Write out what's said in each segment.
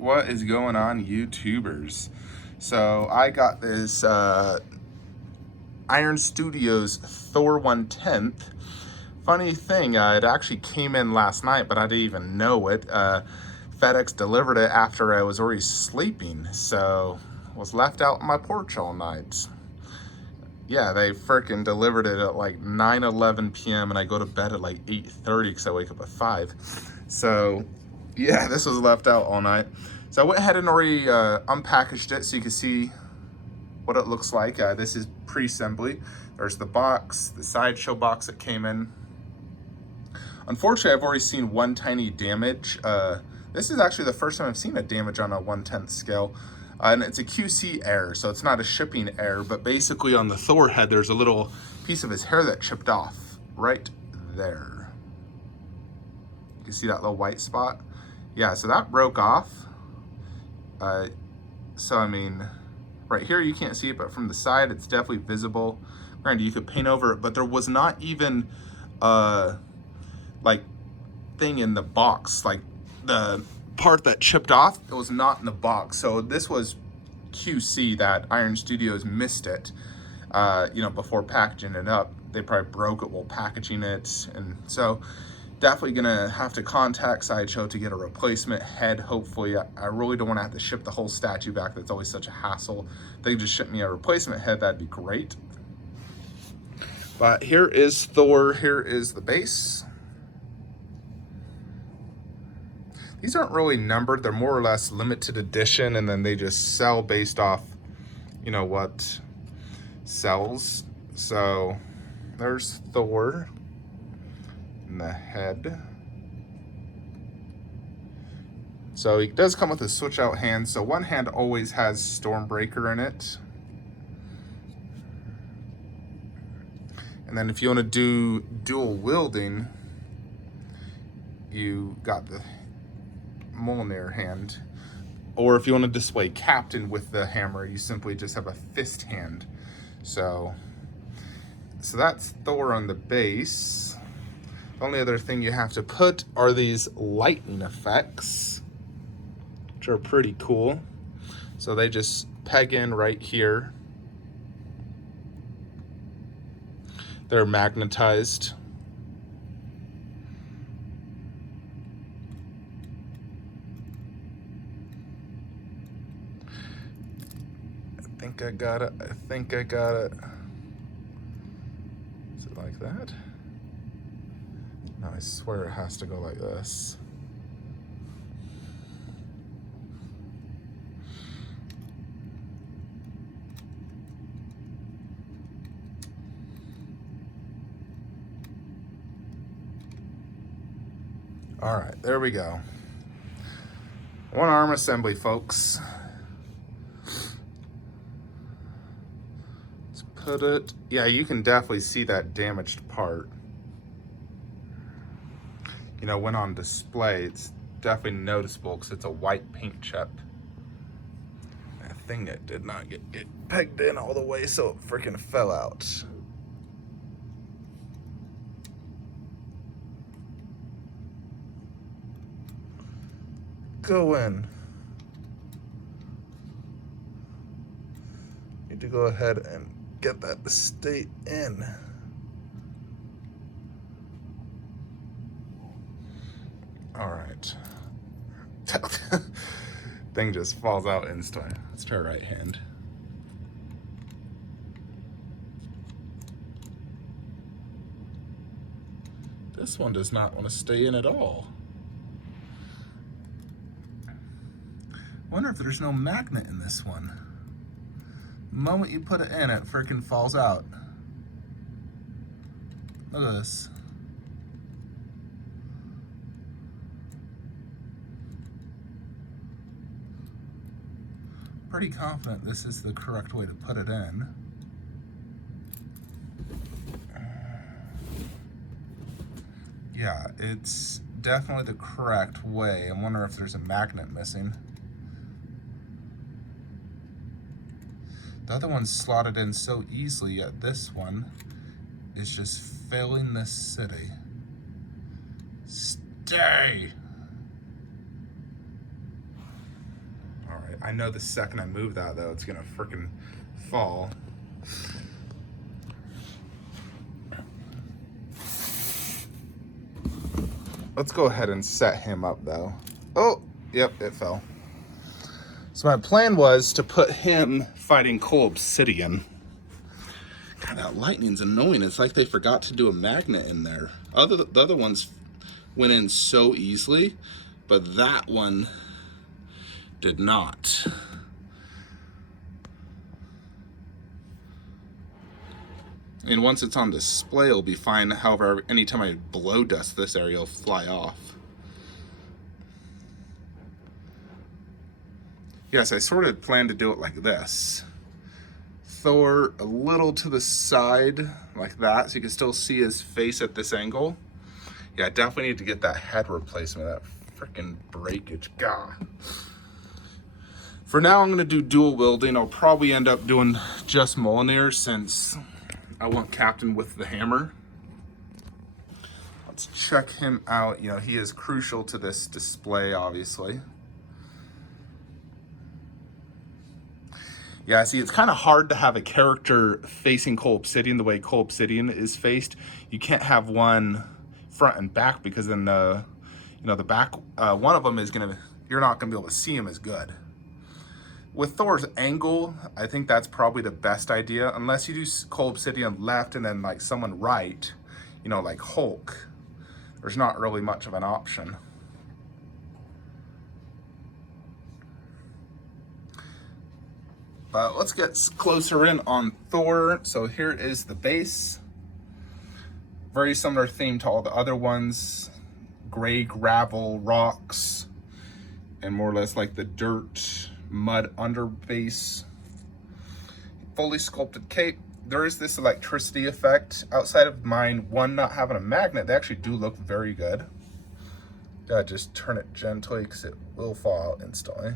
What is going on, YouTubers? So I got this Iron Studios Thor 1/10. Funny thing, it actually came in last night, but I didn't even know it. FedEx delivered it after I was already sleeping, so was left out on my porch all night. Yeah, they freaking delivered it at like 9:11 p.m. and I go to bed at like 8:30 because I wake up at 5. So yeah, this was left out all night. So I went ahead and already unpackaged it so you can see what it looks like. This is pre-assembly. There's the box, the sideshow box that came in. Unfortunately, I've already seen one tiny damage. This is actually the first time I've seen a damage on a 1/10 scale. And it's a QC error, so it's not a shipping error, but basically on the Thor head, there's a little piece of his hair that chipped off right there. You can see that little white spot? Yeah, so that broke off. So I mean, right here you can't see it, but from the side it's definitely visible. Granted, you could paint over it, but there was not even like thing in the box, like the part that chipped off, it was not in the box. So this was QC that Iron Studios missed it, before packaging it up. They probably broke it while packaging it, and so definitely gonna have to contact Sideshow to get a replacement head. Hopefully, I really don't want to have to ship the whole statue back. That's always such a hassle. If they just ship me a replacement head, that'd be great. But here is Thor. Here is the base. These aren't really numbered. They're more or less limited edition, and then they just sell based off, what sells. So there's Thor and the head. So he does come with a switch out hand. So one hand always has Stormbreaker in it. And then if you want to do dual wielding, you got the Mjolnir hand. Or if you want to display Captain with the hammer, you simply just have a fist hand. So that's Thor on the base. The only other thing you have to put are these lightning effects, which are pretty cool. So they just peg in right here. They're magnetized. I think I got it. Is it like that? No, I swear it has to go like this. All right, there we go. One arm assembly, folks. Let's put it, yeah, you can definitely see that damaged part. When on display, it's definitely noticeable because it's a white paint chip. That thing that did not get pegged in all the way, so it freaking fell out. Go in. Need to go ahead and get that to stay in. All right. Thing just falls out instantly. Let's try right hand. This one does not want to stay in at all. Wonder if there's no magnet in this one. The moment you put it in, it freaking falls out. Look at this. Pretty confident this is the correct way to put it in. Yeah, it's definitely the correct way. I wonder if there's a magnet missing. The other one's slotted in so easily, yet this one is just failing this city. Stay! right, I know the second I move that though, it's gonna freaking fall. Let's go ahead and set him up though. Oh, yep, it fell. So my plan was to put him fighting Coal Obsidian. God, that lightning's annoying. It's like they forgot to do a magnet in there. The other ones went in so easily, but that one did not. And once it's on display, it'll be fine. However, anytime I blow dust this area, it'll fly off. Yes, I sort of planned to do it like this. Thor a little to the side, like that, so you can still see his face at this angle. Yeah, I definitely need to get that head replacement, that freaking breakage. God. For now, I'm gonna do dual wielding. I'll probably end up doing just Mjolnir since I want Captain with the hammer. Let's check him out. You know, he is crucial to this display, obviously. Yeah, see, it's kind of hard to have a character facing Coal Obsidian the way Coal Obsidian is faced. You can't have one front and back because then the back, one of them is you're not gonna be able to see him as good. With Thor's angle, I think that's probably the best idea, unless you do Coal Obsidian left and then like someone right, you know, like Hulk. There's not really much of an option. But let's get closer in on Thor. So here is the base. Very similar theme to all the other ones. Gray gravel rocks and more or less like the dirt mud under base. Fully sculpted cape. There is this electricity effect. Outside of mine, one not having a magnet, they actually do look very good. Gotta just turn it gently because it will fall out instantly.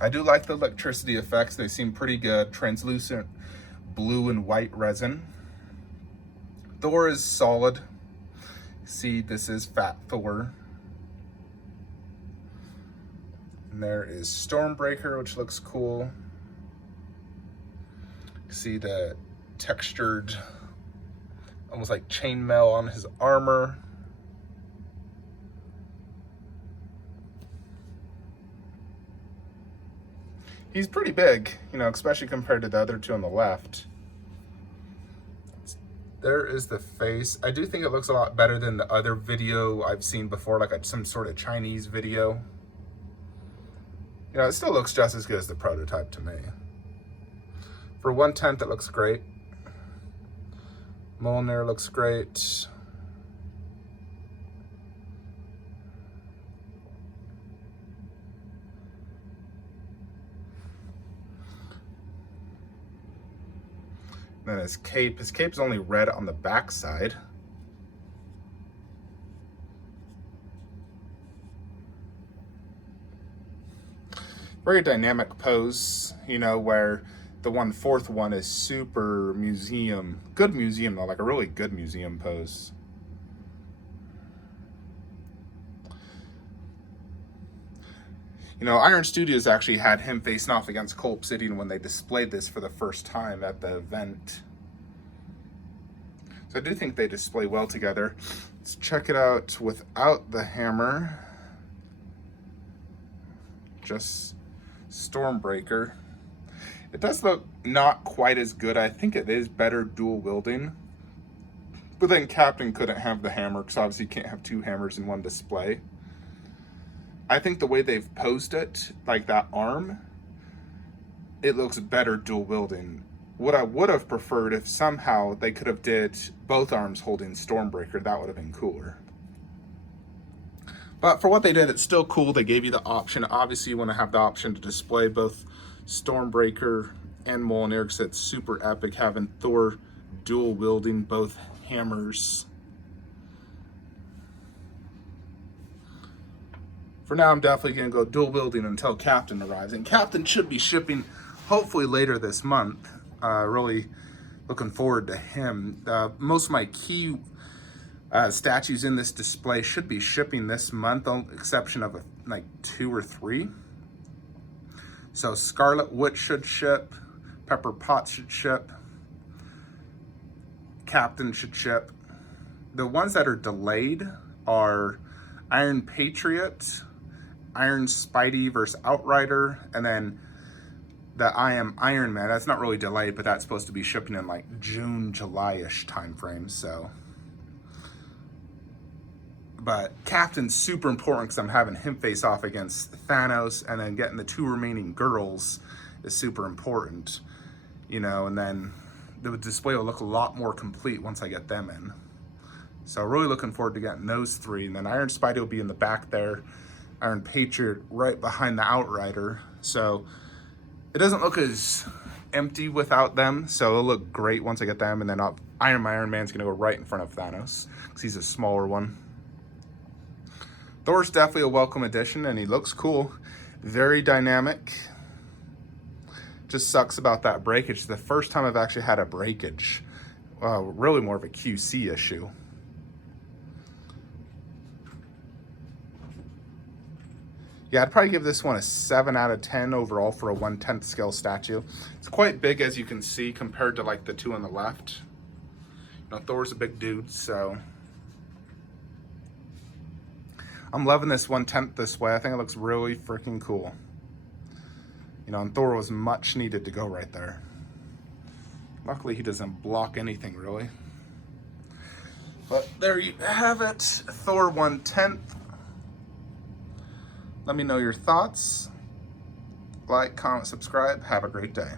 I do like the electricity effects. They seem pretty good. Translucent blue and white resin. Thor is solid. See, this is Fat Thor. And there is Stormbreaker, which looks cool. See the textured, almost like chainmail on his armor. He's pretty big, you know, especially compared to the other two on the left. There is the face. I do think it looks a lot better than the other video I've seen before, like some sort of Chinese video. You know, it still looks just as good as the prototype to me. For 1/10, it looks great. Mjolnir looks great. Then his cape's only red on the back side. Very dynamic pose, you know, where the 1/4 one is super museum, good museum though, like a really good museum pose. You know, Iron Studios actually had him facing off against Coal Obsidian when they displayed this for the first time at the event. So I do think they display well together. Let's check it out without the hammer. Just Stormbreaker. It does look not quite as good. I think it is better dual wielding. But then Captain couldn't have the hammer because obviously you can't have two hammers in one display. I think the way they've posed it, like that arm, it looks better dual wielding. What I would have preferred if somehow they could have did both arms holding Stormbreaker, that would have been cooler. But for what they did, it's still cool. They gave you the option. Obviously, you want to have the option to display both Stormbreaker and Mjolnir because it's super epic having Thor dual wielding both hammers. For now, I'm definitely going to go dual wielding until Captain arrives. And Captain should be shipping hopefully later this month. Really looking forward to him. Most of my key statues in this display should be shipping this month, on exception of like 2 or 3. So Scarlet Witch should ship, Pepper Potts should ship, Captain should ship. The ones that are delayed are Iron Patriot, Iron Spidey versus Outrider, and then the I Am Iron Man. That's not really delayed, but that's supposed to be shipping in like June, July-ish time frame, so. But Captain's super important because I'm having him face off against Thanos, and then getting the 2 remaining girls is super important, you know, and then the display will look a lot more complete once I get them in. So really looking forward to getting those 3, and then Iron Spidey will be in the back there, Iron Patriot right behind the Outrider, so it doesn't look as empty without them, so it'll look great once I get them, and then Iron Man's gonna go right in front of Thanos, because he's a smaller one. Thor's definitely a welcome addition, and he looks cool. Very dynamic. Just sucks about that breakage. The first time I've actually had a breakage. Really more of a QC issue. Yeah, I'd probably give this one a 7 out of 10 overall for a 1/10 scale statue. It's quite big, as you can see, compared to like the 2 on the left. You know, Thor's a big dude, so I'm loving this 1/10 this way. I think it looks really freaking cool. You know, and Thor was much needed to go right there. Luckily, he doesn't block anything, really. But there you have it. Thor 1/10. Let me know your thoughts. Like, comment, subscribe. Have a great day.